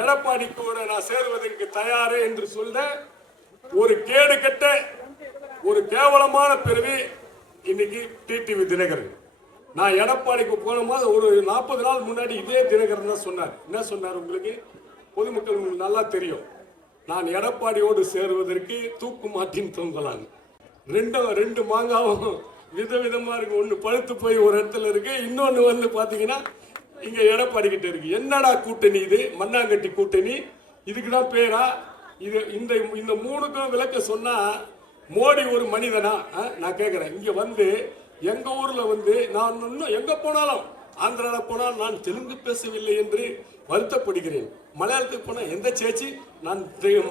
எடப்பாடி கூட நான் சேருவதற்கு தயாரு என்று சொல்ல ஒரு கேடு கெட்ட ஒரு கேவலமான பிறவி இன்னைக்கு டிடிவி தினகரன். நான் எடப்பாடிக்கு போகும்போது ஒரு நாற்பது நாள் முன்னாடி இதே தினகரன் தான் சொன்னார். என்ன சொன்னார் உங்களுக்கு? பொதுமக்கள் உங்களுக்கு நல்லா தெரியும். நான் எடப்பாடியோடு சேருவதற்கு தூக்கு மாட்டின் தொங்கலாம் ரெண்டும் ரெண்டு மாங்காவும் விதவிதமாக இருக்கு. ஒன்று பழுத்து போய் ஒரு இடத்துல இருக்கு. இன்னொன்று வந்து பார்த்தீங்கன்னா இங்க எடப்பாடி கிட்ட இருக்கு. என்னடா கூட்டணி இது? மண்ணாங்கட்டி கூட்டணி? இதுக்கு தான் பேரா? இது இந்த இந்த மூணுக்கும் விளக்க சொன்னா மோடி ஒரு மனிதனா? ஆ? நான் கேட்குறேன் இங்க வந்து எங்க ஊர்ல வந்து நான் இன்னும் எங்க போனாலும் ஆந்திரால போனால் நான் தெலுங்கு பேசவில்லை என்று வருத்தப்படுகிறேன். மலையாளத்துக்கு போனா எந்த சேச்சி? நான்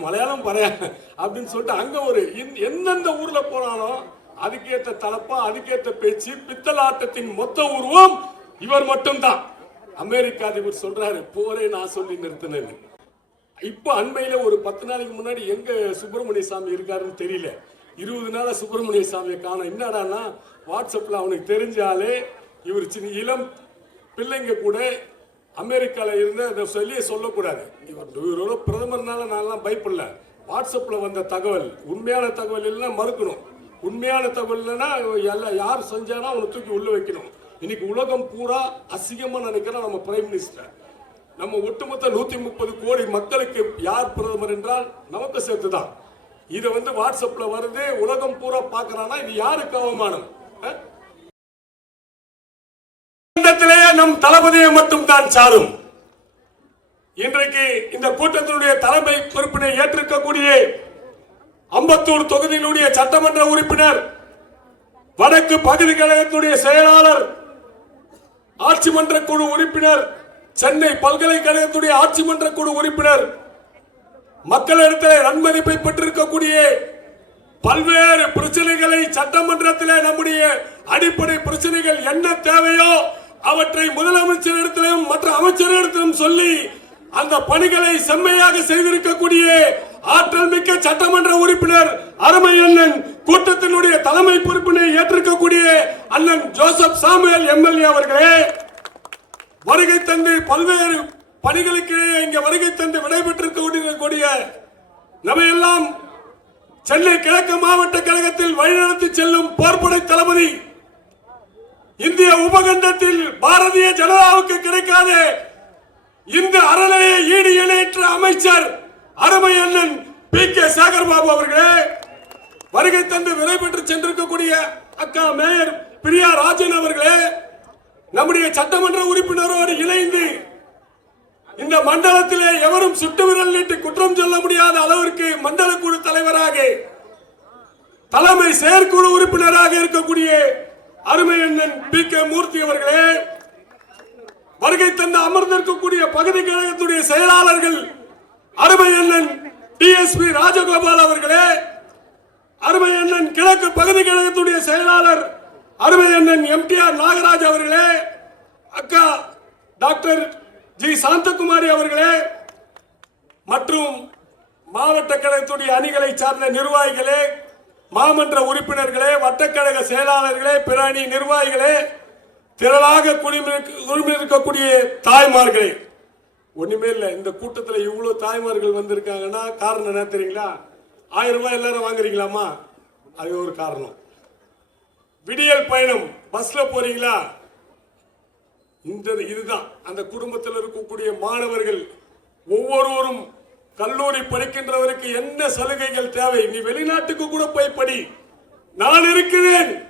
மலையாளம் பறைய? அப்படின்னு சொல்லிட்டு அங்க ஒரு எந்தெந்த ஊர்ல போனாலும் அதுக்கேற்ற தலப்பா அதுக்கேற்ற பேச்சு பித்தலாட்டத்தின் மொத்த உருவம் இவர் மட்டும்தான். அமெரிக்க அதிபர் சொல்றாரு போரே நான் சொல்லி நிறுத்தினேன்னு. இப்போ அண்மையில ஒரு பத்து நாளைக்கு முன்னாடி எங்க சுப்பிரமணிய சாமி இருக்காருன்னு தெரியல. இருபது நாளா சுப்பிரமணிய சாமியை காணோம். என்னடான்னா வாட்ஸ்அப்ல அவனுக்கு தெரிஞ்சாலே இவர் சின்ன இளம் பிள்ளைங்க கூட அமெரிக்கால இருந்து அதை சொல்லக்கூடாது. இவர் இவரோட பிரதமர்னால நான்லாம் பயப்படல. வாட்ஸ்அப்ல வந்த தகவல் உண்மையான தகவல் இல்லைன்னா மறுக்கணும். உண்மையான தகவல் இல்லைன்னா எல்லாம் யார் செஞ்சானா அவனை தூக்கி உள்ள வைக்கணும். இன்னைக்கு உலகம் பூரா அசிங்கமா நினைக்கிறோம் நம்ம பிரைம் மினிஸ்டர் நம்ம ஒட்டுமொத்த நூத்தி முப்பது கோடி மக்களுக்கு யார் பிரதமர் என்றால் நமக்கு சேர்த்துதான். இது வந்து வாட்ஸ்அப்ல வருது உலகம் பூரா பார்க்கறானா இது யாருக்கு அவமானம்? நம் தளபதியை மட்டும் தான் சாரும். இன்றைக்கு இந்த கூட்டத்தினுடைய தலைமை பொறுப்பினை ஏற்றிருக்கக்கூடிய அம்பத்தூர் தொகுதியினுடைய சட்டமன்ற உறுப்பினர் வடக்கு பகுதி கழகத்துடைய செயலாளர் ஆட்சி மன்ற குழு உறுப்பினர் சென்னை பல்கலைக்கழகத்துடைய ஆட்சி மன்ற குழு உறுப்பினர் மக்களிடத்தில் நன்மதிப்பை பெற்றிருக்கக்கூடிய பல்வேறு பிரச்சனைகளை சட்டமன்றத்தில் நம்முடைய அடிப்படை பிரச்சனைகள் என்ன தேவையோ அவற்றை முதலமைச்சரிடத்திலும் மற்ற அமைச்சரிடத்திலும் சொல்லி அந்த பணிகளை செம்மையாக செய்திருக்கக்கூடிய ஆற்றல் மிக்க சட்டமன்ற உறுப்பினர் அருமை அண்ணன் கூட்டத்தினுடைய தலைமை பொறுப்பினை ஏற்றிருக்கக்கூடிய அண்ணன் ஜோசப் சாமுவேல் எம்எல்ஏ அவர்களே வருகை தந்து பல்வேறு பணிகளுக்கு இங்க வருகை தந்து விடைபெற்றிருக்கக்கூடிய நம்மையெல்லாம் சென்னை கிழக்கு மாவட்ட கழகத்தில் வழிநடத்தி செல்லும் போர்ப்படை தளபதி இந்திய உபகண்டத்தில் பாரதிய ஜனதாவுக்கு கிடைக்காத இந்த அறநிலையை ஈடு இணையற்ற அமைச்சர் அருமை அண்ணன் பி கே சாகர் பாபு அவர்களே வருகை தந்து விலை பெற்று சென்றிருக்கக்கூடிய அக்கா மேயர் பிரியா ராஜன் அவர்களே நம்முடைய சட்டமன்ற உறுப்பினரோடு இணைந்து இந்த மண்டலத்திலே எவரும் சுட்டு விரல் நீட்டு குற்றம் சொல்ல முடியாத அளவிற்கு மண்டல குழு தலைவராக தலைமை செயற்குழு உறுப்பினராக இருக்கக்கூடிய அருமை அண்ணன் பி கே மூர்த்தி அவர்களே வருகை தந்து அமர்ந்திருக்கக்கூடிய பகுதி கழகத்துடைய செயலாளர்கள் அருமை அண்ணன் டிஎஸ்பி ராஜகோபால் அவர்களே அருமை அண்ணன் கிழக்கு பகுதி கழகத்துடைய செயலாளர் அருமை அண்ணன் எம்டிஆர் நாகராஜ் அவர்களே அக்கா டாக்டர் ஜி சாந்தகுமாரி அவர்களே மற்றும் மாவட்ட கழகத்துடைய அணிகளை சார்ந்த நிர்வாகிகளே மாமன்ற உறுப்பினர்களே வட்டக்கழக செயலாளர்களே பிற அணி நிர்வாகிகளே திரளாக குடிமிருக்கக்கூடிய தாய்மார்களே. ஒண்ணுமே இல்லை இந்த கூட்டத்தில் இவ்வளோ தாய்மார்கள் வந்திருக்காங்கன்னா காரணம் என்ன தெரியுங்களா? ஆயிரம் ரூபாய் எல்லாரும் வாங்குறீங்களாமா அது ஒரு காரணம். விடியல் பயணம் பஸ்ல போறீங்களா? இந்த இதுதான். அந்த குடும்பத்தில் இருக்கக்கூடிய மாணவர்கள் ஒவ்வொருவரும் கல்லூரி படிக்கின்றவருக்கு என்ன சலுகைகள் தேவை? நீ வெளிநாட்டுக்கு கூட போய் படி. நான் இருக்கிறேன்.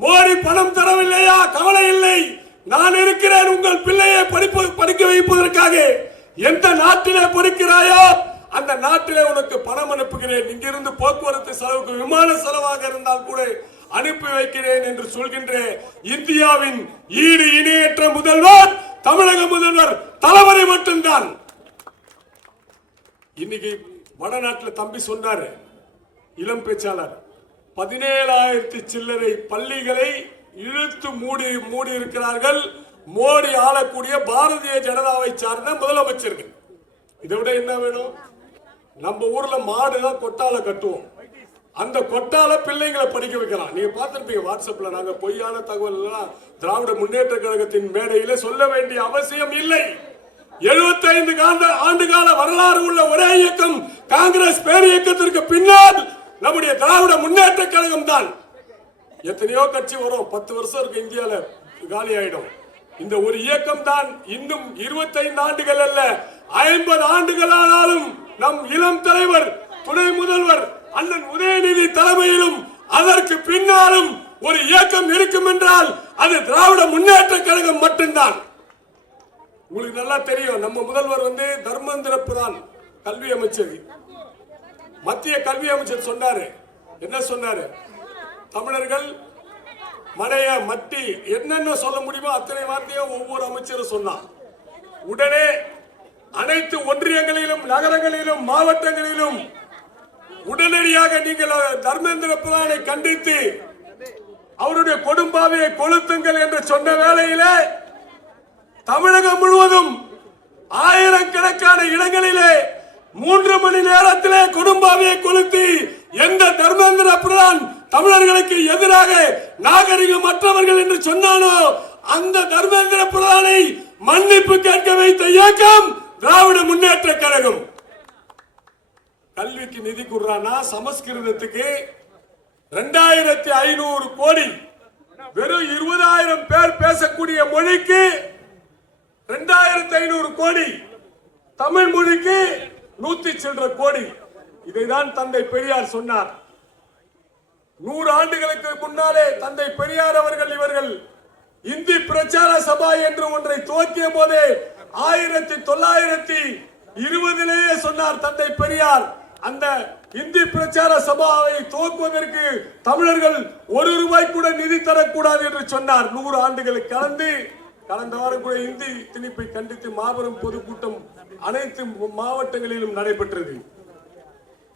மோடி பணம் தரவில்லையா? கவலை இல்லை. நான் இருக்கிறேன். உங்கள் பிள்ளையை படிப்பு படிக்க வைப்பதற்காக. எந்த நாட்டிலே படிக்கிறாயோ அந்த நாட்டிலே உனக்கு பணம் அனுப்புகிறேன். இங்கிருந்து போக்குவரத்து செலவுக்கு விமான செலவாக இருந்தால் கூட அனுப்பி வைக்கிறேன் என்று சொல்கின்ற இந்தியாவின் ஈடு இணையற்ற முதல்வர் தமிழக முதல்வர் தலைவரை மட்டும்தான். இன்னைக்கு வடநாட்டில் தம்பி சொன்னாரு இளம் பேச்சாளர் பதினேழாயிரத்தி சில்லறை பள்ளிகளை இழுத்து மூடி மூடி இருக்கிறார்கள் மோடி ஆளக்கூடிய பாரதிய ஜனதாவை சார்ந்த முதலமைச்சர்கள். இதை விட என்ன வேணும்? நம்ம ஊர்ல மாடு தான் கொட்டால கட்டுவோம். அந்த கொட்டால பிள்ளைங்களை படிக்க வைக்கலாம். நீங்க பார்த்துருப்பீங்க வாட்ஸ்அப்ல நாங்க பொய்யான தகவல் எல்லாம் திராவிட முன்னேற்ற கழகத்தின் மேடையில சொல்ல வேண்டிய அவசியம் இல்லை. 75 காந்த ஆண்டு கால வரலாறு உள்ள ஒரே இயக்கம் காங்கிரஸ் பேர் இயக்கத்திற்கு பின்னால் நம்முடைய திராவிட முன்னேற்ற கழகம் தான். எத்தனையோ கட்சி வரும். பத்து வருஷம் இருக்கு இந்தியால காலி ஆயிடும். இந்த ஒரு இயக்கம் தான் இன்னும் 25 ஆண்டுகள் அல்ல ஐம்பது ஆண்டுகள் ஆனாலும் நம் இளம் தலைவர் துணை முதல்வர் அண்ணன் உதயநிதி தலைமையிலும் அதற்கு பின்னாலும் ஒரு இயக்கம் இருக்கும் என்றால் அது திராவிட முன்னேற்ற கழகம் மட்டும்தான். உங்களுக்கு நல்லா தெரியும் நம்ம முதல்வர் வந்து தர்மேந்திர பிரதான் கல்வி அமைச்சர். மத்திய கல்வி அமைச்சர் சொன்னாரு. என்ன சொன்னாரு? தமிழர்கள் மடைய மட்டி என்னென்ன சொல்ல முடியுமோ அத்தனை வார்த்தையும் ஒவ்வொரு அமைச்சரும் சொன்னான். உடனே அனைத்து ஒன்றியங்களிலும் நகரங்களிலும் மாவட்டங்களிலும் உடனடியாக நீங்கள் தர்மேந்திர பிரதானை கண்டித்து அவருடைய கொடும்பாவையை கொளுத்துங்கள் என்று சொன்ன வேளையில தமிழகம் முழுவதும் ஆயிரக்கணக்கான இடங்களிலே மூன்று மணி நேரத்திலே குடும்பாவியை கொளுத்தி எந்த தர்மேந்திர பிரதான் தமிழர்களுக்கு எதிராக நாகரிகம் மற்றவர்கள் என்று சொன்னானோ அந்த தர்மேந்திர பிரதானை மன்னிப்பு கேட்க வைத்த இயக்கம் திராவிட முன்னேற்ற கழகம். கல்விக்கு நிதி கொடுறானா சமஸ்கிருதத்துக்கு ரெண்டாயிரத்தி ஐநூறு கோடி. வெறும் இருபதாயிரம் பேர் பேசக்கூடிய மொழிக்கு ரெண்டாயிரத்தி ஐநூறு கோடி. தமிழ் மொழிக்கு நூத்தி சில்லற கோடி. இதைதான் தந்தை பெரியார் சொன்னார். நூறு ஆண்டுகளுக்கு முன்னாலே தந்தை பெரியார் அவர்கள் இவர்கள் இந்தி பிரச்சார சபா என்று ஒன்றை துவக்கிய போதே ஆயிரத்தி தொள்ளாயிரத்தி இருபதிலேயே சொன்னார் தந்தை பெரியார். அந்த இந்தி பிரச்சார சபாவை துவக்குவதற்கு தமிழர்கள் ஒரு ரூபாய் கூட நிதி தரக்கூடாது என்று சொன்னார். நூறு ஆண்டுகளை கலந்து கடந்த வாரம் கூட இந்தி திணிப்பை கண்டித்து மாபெரும் பொதுக்கூட்டம் அனைத்து மாவட்டங்களிலும் நடைபெற்றது.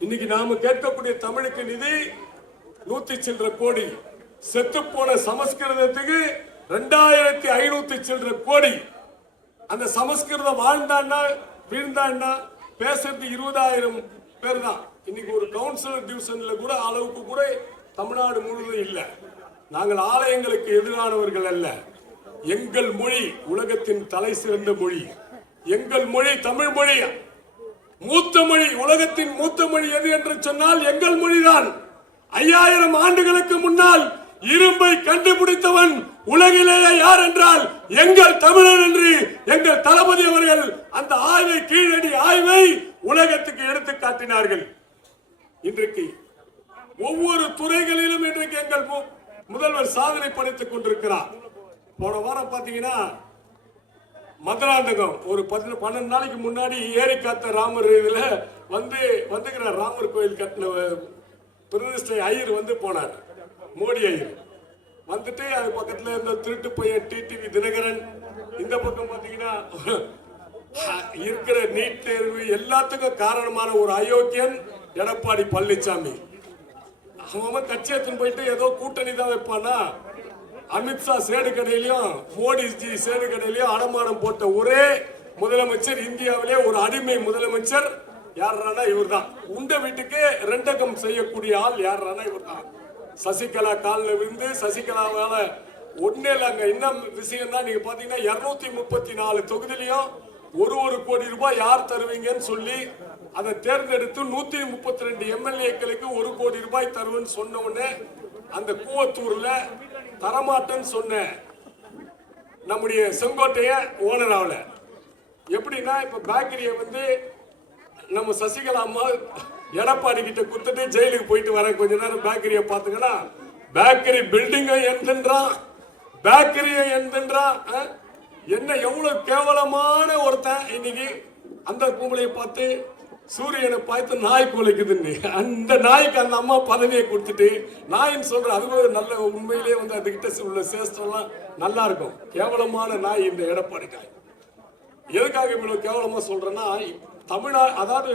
இன்னைக்கு நாம கேட்கக்கூடிய தமிழுக்கு நிதி நூத்தி சில்லற கோடி. செத்து போன சமஸ்கிருதத்துக்கு ரெண்டாயிரத்தி ஐநூத்தி சில்லற கோடி. அந்த சமஸ்கிருதம் வாழ்ந்தான்னா வீழ்ந்தான்னா பேசுறது இருபதாயிரம் பேர் தான் இன்னைக்கு ஒரு கவுன்சிலர் டிவிஷன்ல கூட அளவுக்கு கூட தமிழ்நாடு முழுவதும் இல்லை. நாங்கள் ஆலயங்களுக்கு எதிரானவர்கள் அல்ல. எங்கள் மொழி உலகத்தின் தலை சிறந்த மொழி. எங்கள் மொழி தமிழ் மொழி. மூத்த மொழி உலகத்தின் மூத்த மொழி எது என்று சொன்னால் எங்கள் மொழிதான். ஐயாயிரம் ஆண்டுகளுக்கு முன்னால் இரும்பை கண்டுபிடித்தவன் உலகிலேயே யார் என்றால் எங்கள் தமிழர் என்று எங்கள் தளபதி அவர்கள் அந்த ஆய்வை கீழடி ஆய்வை உலகத்துக்கு எடுத்து காட்டினார்கள். இன்றைக்கு ஒவ்வொரு துறைகளிலும் இன்றைக்கு எங்கள் மு- முதல்வர் சாதனை படைத்துக் கொண்டிருக்கிறார். போன வாரம் பாத்தீங்கன்னா மதுராந்தகம் ஒரு பத்து பன்னெண்டு நாளைக்கு முன்னாடி ஏரி காத்த ராமர் இதுல வந்து வந்துக்கிற ராமர் கோயில் கட்டின பிரதிஷ்டை ஐயர் வந்து போனார். மோடி ஐயர் வந்துட்டு அது பக்கத்துல இருந்த திருட்டு பையன் டிடிவி தினகரன். இந்த பக்கம் பாத்தீங்கன்னா இருக்கிற நீட் தேர்வு எல்லாத்துக்கும் காரணமான ஒரு அயோக்கியன் எடப்பாடி பழனிசாமி அவன் கட்சி எடுத்துன்னு போயிட்டு ஏதோ கூட்டணி தான் வைப்பானா? அமித்ஷா சேடு கடையிலையும் மோடிஜி சேடு கடையிலையும் அடமானம் போட்ட ஒரே முதலமைச்சர் இந்தியாவிலே ஒரு அடிமை முதலமைச்சர். யாருன்னா இவர் தான் உண்ட வீட்டுக்கு ரெண்டகம் செய்யக்கூடிய ஆள் யாருன்னா இவர் தான் சசிகலா காலில் விழுந்து சசிகலாவால ஒன்னே அங்க என்ன விஷயம்னா நீங்க பாத்தீங்கன்னா இருநூத்தி முப்பத்தி நாலு தொகுதியிலையும் ஒரு ஒரு கோடி ரூபாய் யார் தருவீங்கன்னு சொல்லி அதை தேர்ந்தெடுத்து நூத்தி முப்பத்தி ரெண்டு எம்எல்ஏக்களுக்கு ஒரு கோடி ரூபாய் தருவேன்னு சொன்ன உடனே அந்த கூவத்தூர்ல தரமாட்டேன்னு சொன்ன நம்முடைய செங்கோட்டைய ஓனர் ஆகல எப்படின்னா இப்ப பேக்கரியை வந்து நம்ம சசிகலா அம்மா எடப்பாடி கிட்ட குத்துட்டு ஜெயிலுக்கு போயிட்டு வர கொஞ்ச நேரம் பேக்கரியை பார்த்துங்கன்னா பேக்கரி பில்டிங்கை எந்தன்றான் பேக்கரியை எந்தன்றான் ஆ? என்ன எவ்வளவு கேவலமான ஒருத்தன் இன்னைக்கு அந்த கும்பலையை பார்த்து சூரியனை பார்த்து நாய் குலைக்குதுன்னு. அந்த நாய்க்கு அந்த அம்மா பதவியை கொடுத்துட்டு நாயின்னு சொல்ற அது ஒரு நல்ல உண்மையிலே வந்து அதுகிட்ட உள்ள சேஷ்டம்லாம் நல்லா இருக்கும். கேவலமான நாய் இந்த எடப்பாடி நாய் எதுக்காக இவ்வளவு கேவலமா சொல்றேன்னா தமிழ்நாடு அதாவது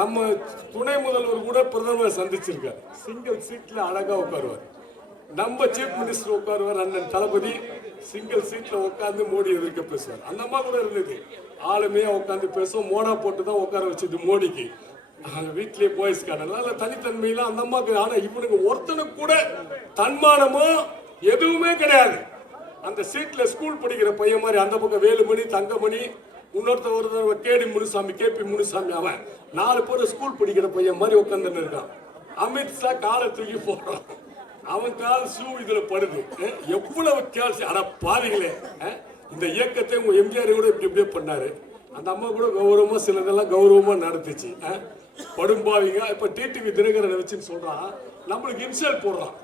நம்ம துணை முதல்வர் கூட பிரதமர் சந்திச்சிருக்காரு. சிங்கிள் சீட்ல அழகா உட்காருவார். நம்ம சீஃப் மினிஸ்டர் உட்காருவார் அண்ணன் தளபதி சிங்கிள் சீட்ல உட்காந்து மோடி எதிர்க்க பேசுவார். அந்த அம்மா கூட இருந்தது. ஆளுமையா உட்காந்து பேசும் மோடா போட்டு தான் உட்கார வச்சது மோடிக்கு. வீட்லயே போயஸ் அதனால தனித்தன்மையில அந்த அம்மாக்கு ஆனா இவனுக்கு ஒருத்தனுக்கு கூட தன்மானமோ எதுவுமே கிடையாது. அந்த சீட்ல ஸ்கூல் படிக்கிற பையன் மாதிரி அந்த பக்கம் வேலுமணி தங்கமணி இன்னொருத்தர் ஒரு தடவை கேடி முனுசாமி கேபி முனுசாமி அவன். நாலு பேர் ஸ்கூல் படிக்கிற பையன் மாதிரி உட்காந்துன்னு இருக்கான். அமித்ஷா காலை தூக்கி போடுறான். அவன் கால் ஷூ இதுல படுது. எவ்வளவு கேள்வி. அட பாவிகளே. இந்த இயக்கத்தை உங்க எம்ஜிஆர் கூட இப்படி இப்படியே பண்ணாரு. அந்த அம்மா கூட கௌரவமா சிலதெல்லாம் கௌரவமா நடத்துச்சு படும்பாவிங்க இப்ப டிடிவி தினகரனை வச்சுன்னு சொல்றான். நம்மளுக்கு இன்சல்ட் போடுறான்.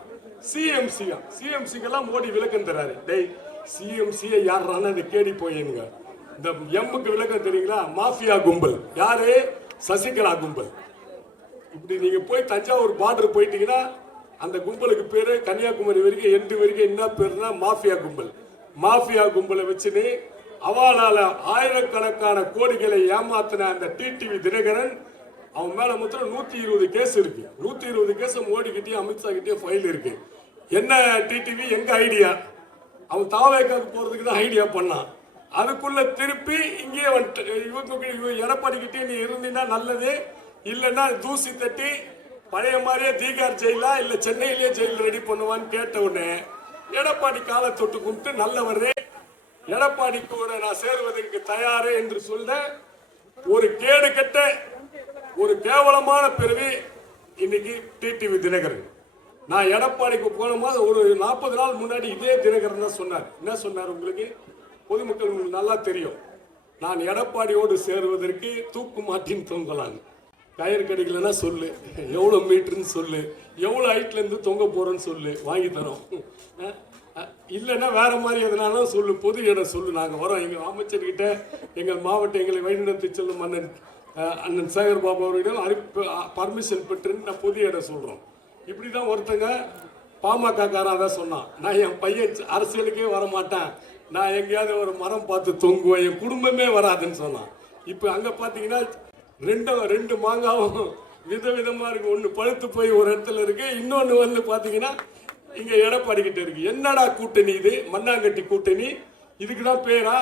சிஎம்சி சிஎம்சிக்கெல்லாம் மோடி விளக்கம் தராரு. டேய் சிஎம்சியை யாருறான்னு இந்த கேடி போயிருங்க இந்த எம்முக்கு விளக்கம் தெரியுங்களா? மாஃபியா கும்பல். யாரு? சசிகலா கும்பல். இப்படி நீங்க போய் தஞ்சாவூர் பார்டர் போயிட்டீங்கன்னா அந்த கும்பலுக்கு பேரு கன்னியாகுமரி வரைக்கும் எண்டு வரைக்கும் என்ன பேருனா மாஃபியா கும்பல். மாஃபியா கும்பலை வச்சுன்னு அவளால ஆயிரக்கணக்கான கோடிகளை ஏமாத்தின அந்த டிடிவி தினகரன் அவன் மேல மொத்தம் நூத்தி இருபது கேஸ் இருக்கு. நூத்தி இருபது கேஸ் மோடிக்கிட்டயும் அமித்ஷா கிட்டயும் ஃபைல் இருக்கு. என்ன டிடிவி? எங்க ஐடியா அவன் தாவேக்காக்கு போறதுக்கு தான் ஐடியா பண்ணான். அதுக்குள்ள திருப்பி இங்கே வந்துட்டு இவங்க எடப்பாடிக்கிட்டே நீ இருந்தீங்கன்னா நல்லது. இல்லைன்னா தூசி தட்டி பழைய மாதிரியே தீகார் ஜெயிலா இல்ல சென்னையிலேயே ஜெயில் ரெடி பண்ணுவான்னு கேட்ட உடனே எடப்பாடி காலை தொட்டு கும்பிட்டு நல்லவரே எடப்பாடி கூட நான் சேருவதற்கு தயாரு என்று சொல்ல ஒரு கேடு கெட்ட ஒரு கேவலமான பிறவி இன்னைக்கு டிடிவி தினகரன். நான் எடப்பாடிக்கு போன மாதம் ஒரு நாற்பது நாள் முன்னாடி இதே தினகரன் தான் சொன்னார். என்ன சொன்னார் உங்களுக்கு? பொதுமக்கள் உங்களுக்கு நல்லா தெரியும். நான் எடப்பாடியோடு சேருவதற்கு தூக்கு மாட்டின் தொங்கலாம் டயர் கிடைக்கலன்னா சொல்லு. எவ்வளோ மீட்டர்னு சொல்லு. எவ்வளோ ஹைட்லேருந்து தொங்க போகிறோன்னு சொல்லு. வாங்கி தரோம். இல்லைன்னா வேற மாதிரி எதனாலும் சொல்லு. பொது இடம் சொல்லு. நாங்கள் வரோம். எங்கள் அமைச்சர்கிட்ட எங்கள் மாவட்ட எங்களை வழிநடத்தி செல்லும் அண்ணன் அண்ணன் சேகர் பாபு அவர்களிடம் அறிப்பு பர்மிஷன் பெற்றுன்னு நான் பொது இடம் சொல்கிறோம் இப்படி தான் ஒருத்தங்க பாமக காரன் தான் சொன்னான். நான் என் பையன் அரசியலுக்கே வர மாட்டேன் நான் எங்கேயாவது ஒரு மரம் பார்த்து தொங்குவேன் என் குடும்பமே வராதுன்னு சொன்னான். இப்போ அங்கே பார்த்தீங்கன்னா ரெண்டும் ரெண்டு மாங்காவும் விதவிதமாக இருக்குது ஒன்று பழுத்து போய் ஒரு இடத்துல இருக்குது இன்னொன்று வந்து பார்த்தீங்கன்னா இங்கே எடப்பாடிக்கிட்ட இருக்குது என்னடா கூட்டணி இது? மண்ணாங்கட்டி கூட்டணி. இதுக்கு தான் பேரா?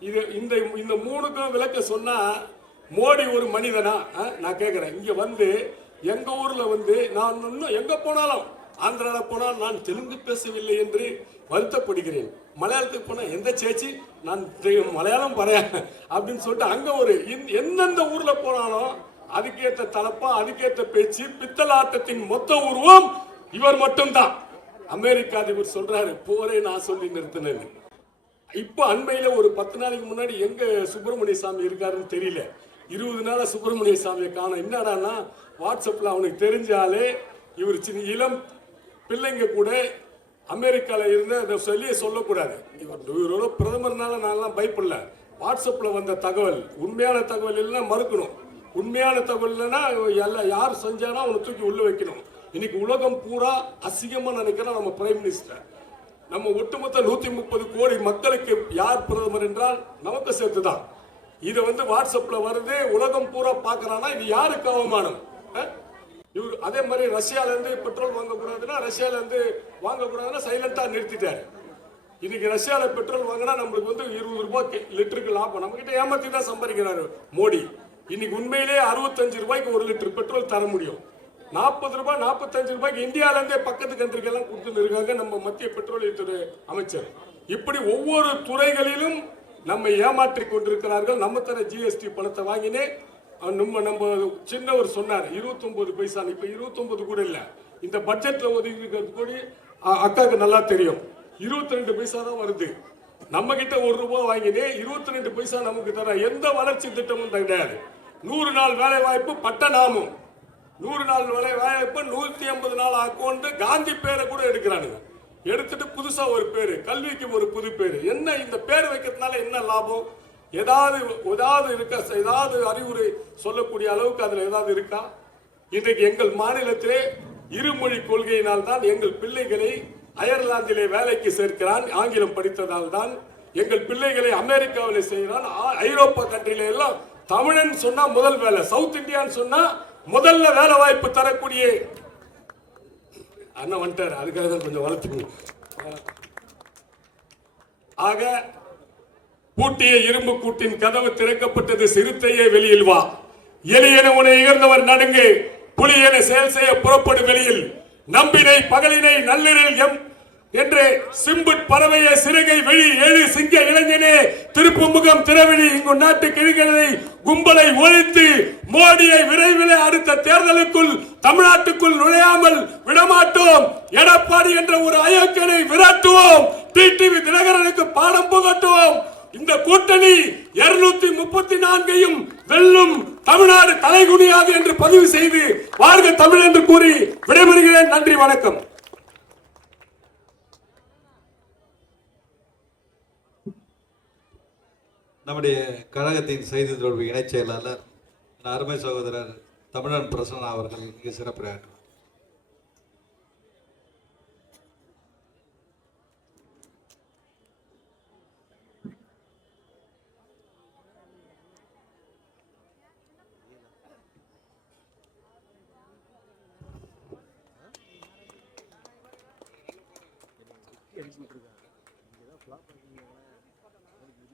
இது இந்த இந்த மூணுக்கும் விளக்க சொன்னால் மோடி ஒரு மனிதனா? ஆ? நான் கேட்குறேன் இங்கே வந்து எங்கள் ஊரில் வந்து நான் இன்னும் எங்கே போனாலும் ஆந்திராவில் போனால் நான் தெலுங்கு பேசவில்லை என்று வருத்தப்படுகிறேன். மலையாளத்துக்கு போனால் எந்த சேச்சி? நான் மலையாளம் பறைய அப்படின்னு சொல்லிட்டு அங்கே ஒரு எந்தெந்த ஊரில் போனாலும் அதுக்கேற்ற தலப்பா அதுக்கேற்ற பேச்சு பித்தலாட்டத்தின் மொத்த உருவம் இவர் மட்டும்தான். அமெரிக்க அதிபர் சொல்றாரு போரே நான் சொல்லி நிறுத்தினேன்னு. இப்போ அண்மையில் ஒரு பத்து நாளைக்கு முன்னாடி எங்க சுப்பிரமணிய சாமி இருக்காருன்னு தெரியல. இருபது நாளா சுப்பிரமணிய சாமியை காணும். என்னடான்னா வாட்ஸ்அப்பில் அவனுக்கு தெரிஞ்சாலே இவர் சின்ன இளம் பிள்ளைங்க கூட அமெரிக்காவில் இருந்து அதை சொல்லியே சொல்லக்கூடாது. இவர் இவரோட பிரதமர்னால நான்லாம் பயப்படல. வாட்ஸ்அப்பில் வந்த தகவல் உண்மையான தகவல் இல்லைன்னா மறுக்கணும். உண்மையான தகவல் இல்லைன்னா எல்லாம் யார் செஞ்சானோ அவனை தூக்கி உள்ளே வைக்கணும். இன்னைக்கு உலகம் பூரா அசிங்கமாக நினைக்கிறோம் நம்ம பிரைம் மினிஸ்டர் நம்ம ஒட்டுமொத்த நூற்றி முப்பது கோடி மக்களுக்கு யார் பிரதமர் என்றால் நமக்கு சேர்த்து தான் இதை வந்து வாட்ஸ்அப்பில் வருது உலகம் பூரா பார்க்குறான்னா இது யாருக்கு அவமானம்? ஆ? இவர் அதே மாதிரி ரஷ்யால இருந்து பெட்ரோல் வாங்கக்கூடாதுன்னா ரஷ்யால இருந்து வாங்கக்கூடாதுன்னா சைலண்டா நிறுத்திட்டாரு. இன்னைக்கு ரஷ்யால பெட்ரோல் வாங்கினா நம்மளுக்கு வந்து இருபது ரூபாய் லிட்டருக்கு லாபம். நம்ம கிட்ட ஏமாத்தி தான் சம்பாதிக்கிறாரு மோடி. இன்னைக்கு உண்மையிலேயே அறுபத்தஞ்சு ரூபாய்க்கு ஒரு லிட்டர் பெட்ரோல் தர முடியும். நாற்பது ரூபாய் நாற்பத்தஞ்சு ரூபாய்க்கு இந்தியால இருந்தே பக்கத்து கண்ட்ரிக்கெல்லாம் கொடுத்துட்டு இருக்காங்க நம்ம மத்திய பெட்ரோலியத்துறை அமைச்சர். இப்படி ஒவ்வொரு துறைகளிலும் நம்மை ஏமாற்றி கொண்டிருக்கிறார்கள். நம்ம தர ஜிஎஸ்டி பணத்தை வாங்கினே நம்ம நம்ம சின்னவர் சொன்னார் 29 பைசா இப்போ 29 கூட இல்லை. இந்த பட்ஜெட்டில் ஒதுக்கி இருக்கிறது கூட அக்காவுக்கு நல்லா தெரியும். 22 பைசா தான் வருது. நம்ம கிட்ட ஒரு ரூபாய் வாங்கினே 22 பைசா நமக்கு தர. எந்த வளர்ச்சி திட்டமும் கிடையாது. நூறு நாள் வேலை வாய்ப்பு பட்ட நாமும். நூறு நாள் வேலை வாய்ப்பு நூற்றி ஐம்பது நாள் அக்கௌண்ட் காந்தி பேரை கூட எடுக்கிறானுங்க. எடுத்துட்டு புதுசா ஒரு பேரு கல்விக்கு ஒரு புது பேரு. என்ன இந்த பேர் வைக்கிறதுனால என்ன லாபம்? ஏதாவது ஏதாவது இருக்க ஏதாவது அறிவுரை சொல்லக்கூடிய அளவுக்கு அதில் ஏதாவது இருக்கா? இன்றைக்கு எங்கள் மாநிலத்திலே இருமொழி கொள்கையினால் தான் எங்கள் பிள்ளைகளை அயர்லாந்திலே வேலைக்கு சேர்க்கிறான் ஆங்கிலம் படித்ததால் தான். எங்கள் பிள்ளைகளை அமெரிக்காவில் செய்கிறான் ஐரோப்பா கண்ட்ரில எல்லாம் தமிழன் சொன்னா முதல் வேலை சவுத் இந்தியான்னு சொன்னா முதல்ல வேலை வாய்ப்பு தரக்கூடிய அண்ணன் வந்துட்டார் அதுக்காக தான் கொஞ்சம் வளர்த்துக்கணும். ஆக பூட்டிய இரும்பு கூட்டின் கதவு திறக்கப்பட்டது சிறுத்தையே வெளியில் வா. எலியென உன்னை இகழ்ந்தவர் நடுங்கு. புலி என செயல் செய்ய புறப்படும் வெளியில். நம்பினை பகலினை நள்ளிரில் எம். என்று சிம்புட் பறவைய சிறுகை வெளி ஏழு சிங்க இளைஞனே. திருப்பு முகம் திரவிழி இங்கு நாட்டு கிழிகளை கும்பலை ஒழித்து மோடியை விரைவில் அடுத்த தேர்தலுக்குள் தமிழ்நாட்டுக்குள் நுழையாமல் விடமாட்டோம். எடப்பாடி என்ற ஒரு அயோக்கியனை விரட்டுவோம். டிடிவி தினகரனுக்கு பாடம் புகட்டுவோம். இந்த கூட்டணி இருநூத்தி முப்பத்தி நான்கையும் வெல்லும் தமிழ்நாடு தலைகுனியாது என்று பதிவு செய்து வாழ்க தமிழ் என்று கூறி விடைபெறுகிறேன். நன்றி வணக்கம். நம்முடைய கழகத்தின் செய்தி தொடர்பு இணைச் செயலாளர் அருமை சகோதரர் தமிழன் பிரசன்னா அவர்கள் இங்கு சிறப்புரையாற்றுவார் எடுத்துட்டு இருக்காங்க நீங்கள் ஏதாவது ஃப்ளாப் ஆகிங்களா எனக்கு